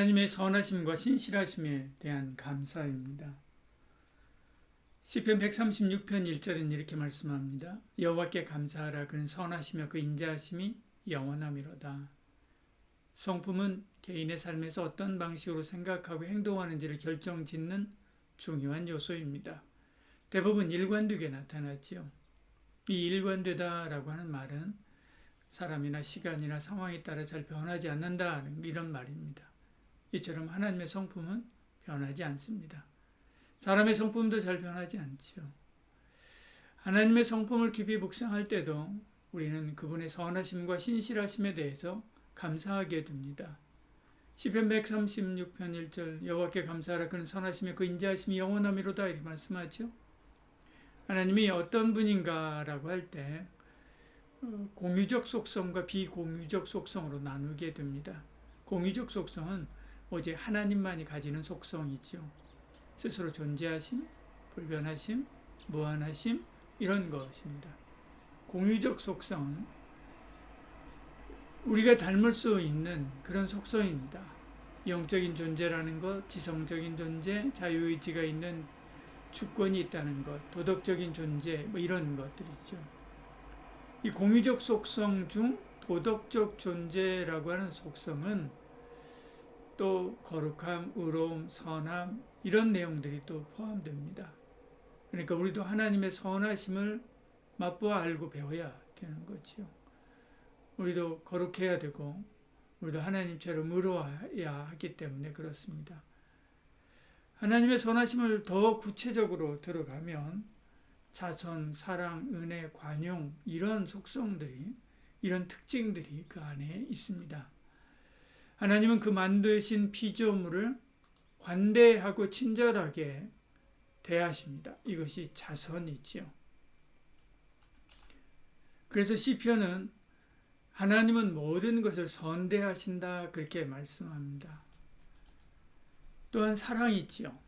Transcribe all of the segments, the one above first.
하나님의 선하심과 신실하심에 대한 감사입니다. 시편 136편 1절은 이렇게 말씀합니다. 여호와께 감사하라. 그는 선하시며 그 인자하심이 영원하미로다. 성품은 개인의 삶에서 어떤 방식으로 생각하고 행동하는지를 결정짓는 중요한 요소입니다. 대부분 일관되게 나타났지요. 이 일관되다라고 하는 말은 사람이나 시간이나 상황에 따라 잘 변하지 않는다는 이런 말입니다. 이처럼 하나님의 성품은 변하지 않습니다. 사람의 성품도 잘 변하지 않죠. 하나님의 성품을 깊이 묵상할 때도 우리는 그분의 선하심과 신실하심에 대해서 감사하게 됩니다. 시편 136편 1절 여호와께 감사하라. 그는 선하시며 그 인자하심이 영원하미로다 이렇게 말씀하죠. 하나님이 어떤 분인가라고 할 때 공유적 속성과 비공유적 속성으로 나누게 됩니다. 공유적 속성은 오직 하나님만이 가지는 속성이죠. 스스로 존재하심, 불변하심, 무한하심 이런 것입니다. 공유적 속성은 우리가 닮을 수 있는 그런 속성입니다. 영적인 존재라는 것, 지성적인 존재, 자유의지가 있는 주권이 있다는 것, 도덕적인 존재 이런 것들이죠. 이 공유적 속성 중 도덕적 존재라고 하는 속성은 또 거룩함, 의로움, 선함 이런 내용들이 또 포함됩니다. 그러니까 우리도 하나님의 선하심을 맛보아 알고 배워야 되는 거지요. 우리도 거룩해야 되고 우리도 하나님처럼 의로워야 하기 때문에 그렇습니다. 하나님의 선하심을 더 구체적으로 들어가면 자선, 사랑, 은혜, 관용 이런 속성들이 이런 특징들이 그 안에 있습니다. 하나님은 그 만드신 피조물을 관대하고 친절하게 대하십니다. 이것이 자선이지요. 그래서 시편은 하나님은 모든 것을 선대하신다 그렇게 말씀합니다. 또한 사랑이 있지요.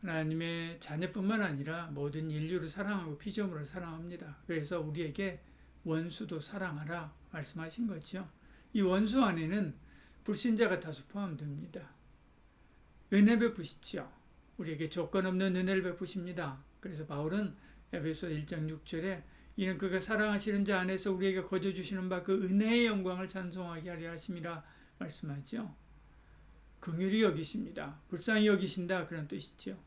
하나님의 자녀뿐만 아니라 모든 인류를 사랑하고 피조물을 사랑합니다. 그래서 우리에게 원수도 사랑하라 말씀하신 거죠. 이 원수 안에는 불신자가 다수 포함됩니다. 은혜 베푸시죠. 우리에게 조건 없는 은혜를 베푸십니다. 그래서 바울은 에베소 1장 6절에 이는 그가 사랑하시는 자 안에서 우리에게 거저 주시는 바 그 은혜의 영광을 찬송하게 하려 하심이라 말씀하죠. 긍휼히 여기십니다. 불쌍히 여기신다 그런 뜻이죠.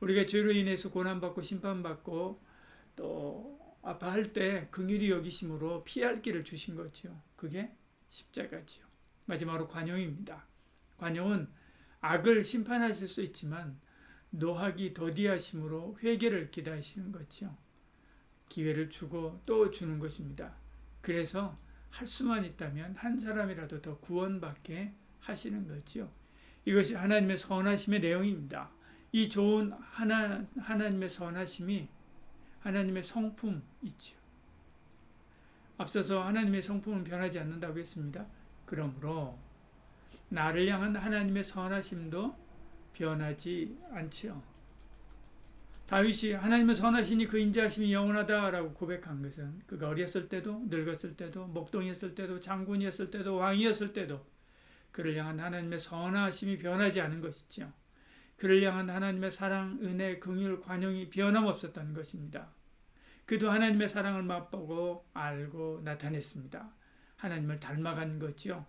우리가 죄로 인해서 고난받고 심판받고 또 아파할 때 긍휼히 여기심으로 피할 길을 주신 거죠. 그게 십자가지요. 마지막으로 관용입니다. 관용은 악을 심판하실 수 있지만 노하기 더디하심으로 회개를 기다리시는 거죠. 기회를 주고 또 주는 것입니다. 그래서 할 수만 있다면 한 사람이라도 더 구원받게 하시는 거죠. 이것이 하나님의 선하심의 내용입니다. 이 좋은 하나님의 선하심이 하나님의 성품이죠. 앞서서 하나님의 성품은 변하지 않는다고 했습니다. 그러므로 나를 향한 하나님의 선하심도 변하지 않지요. 다윗이 하나님의 선하시니 그 인자하심이 영원하다라고 고백한 것은 그가 어렸을 때도 늙었을 때도 목동이었을 때도 장군이었을 때도 왕이었을 때도 그를 향한 하나님의 선하심이 변하지 않은 것이지요. 그를 향한 하나님의 사랑, 은혜, 긍휼, 관용이 변함없었다는 것입니다. 그도 하나님의 사랑을 맛보고 알고 나타냈습니다. 하나님을 닮아간 거지요.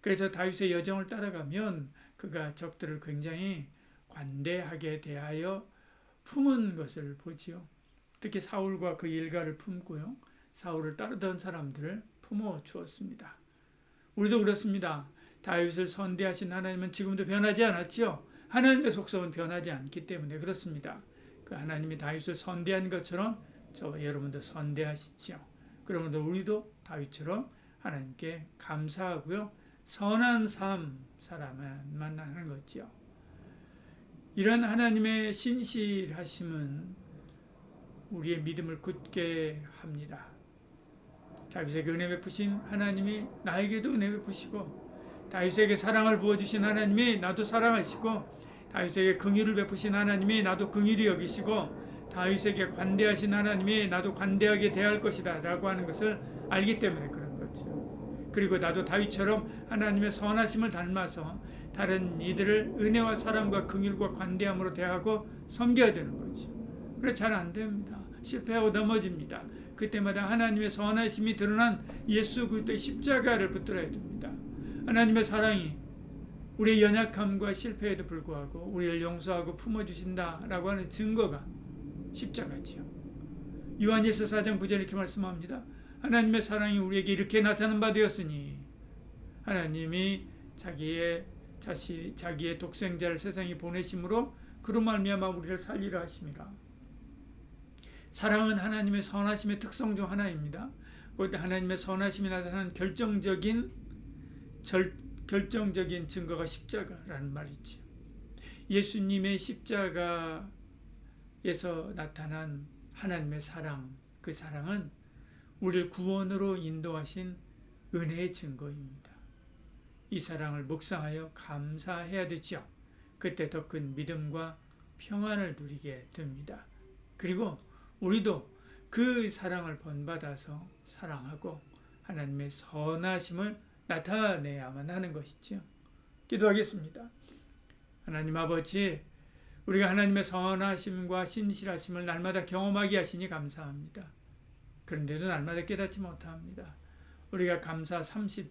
그래서 다윗의 여정을 따라가면 그가 적들을 굉장히 관대하게 대하여 품은 것을 보지요. 특히 사울과 그 일가를 품고요. 사울을 따르던 사람들을 품어 주었습니다. 우리도 그렇습니다. 다윗을 선대하신 하나님은 지금도 변하지 않았지요. 하나님의 속성은 변하지 않기 때문에 그렇습니다. 그 하나님이 다윗을 선대한 것처럼 저와 여러분도 선대하시지요. 그러므로 우리도 다윗처럼 하나님께 감사하고요. 선한 삶 살아만 하는 거지요. 이런 하나님의 신실하심은 우리의 믿음을 굳게 합니다. 다윗에게 은혜 베푸신 하나님이 나에게도 은혜 베푸시고 다윗에게 사랑을 부어주신 하나님이 나도 사랑하시고 다윗에게 긍휼을 베푸신 하나님이 나도 긍휼히 여기시고 다윗에게 관대하신 하나님이 나도 관대하게 대할 것이다 라고 하는 것을 알기 때문에 그런 거죠. 그리고 나도 다윗처럼 하나님의 선하심을 닮아서 다른 이들을 은혜와 사랑과 긍휼과 관대함으로 대하고 섬겨야 되는 거죠. 그래 잘 안 됩니다. 실패하고 넘어집니다. 그때마다 하나님의 선하심이 드러난 예수 그리스도의 십자가를 붙들어야 됩니다. 하나님의 사랑이 우리의 연약함과 실패에도 불구하고 우리를 용서하고 품어주신다라고 하는 증거가 십자가지요. 요한일서 4장 9절에 이렇게 말씀합니다. 하나님의 사랑이 우리에게 이렇게 나타난 바 되었으니 하나님이 자기의 독생자를 세상에 보내심으로 그로 말미암아 우리를 살리려 하심이라. 사랑은 하나님의 선하심의 특성 중 하나입니다. 그런데 하나님의 선하심이 나타난 결정적인 증거가 십자가라는 말이죠. 예수님의 십자가에서 나타난 하나님의 사랑, 그 사랑은 우리를 구원으로 인도하신 은혜의 증거입니다. 이 사랑을 묵상하여 감사해야 되지요. 그때 더 큰 믿음과 평안을 누리게 됩니다. 그리고 우리도 그 사랑을 본받아서 사랑하고 하나님의 선하심을 나타내야만 하는 것이지요. 기도하겠습니다. 하나님 아버지, 우리가 하나님의 선하심과 신실하심을 날마다 경험하게 하시니 감사합니다. 그런데도 날마다 깨닫지 못합니다. 우리가 감사 30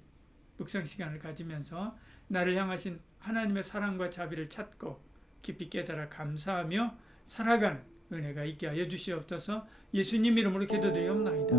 묵상 시간을 가지면서 나를 향하신 하나님의 사랑과 자비를 찾고 깊이 깨달아 감사하며 살아가는 은혜가 있게 하여 주시옵소서. 예수님 이름으로 기도드리옵나이다.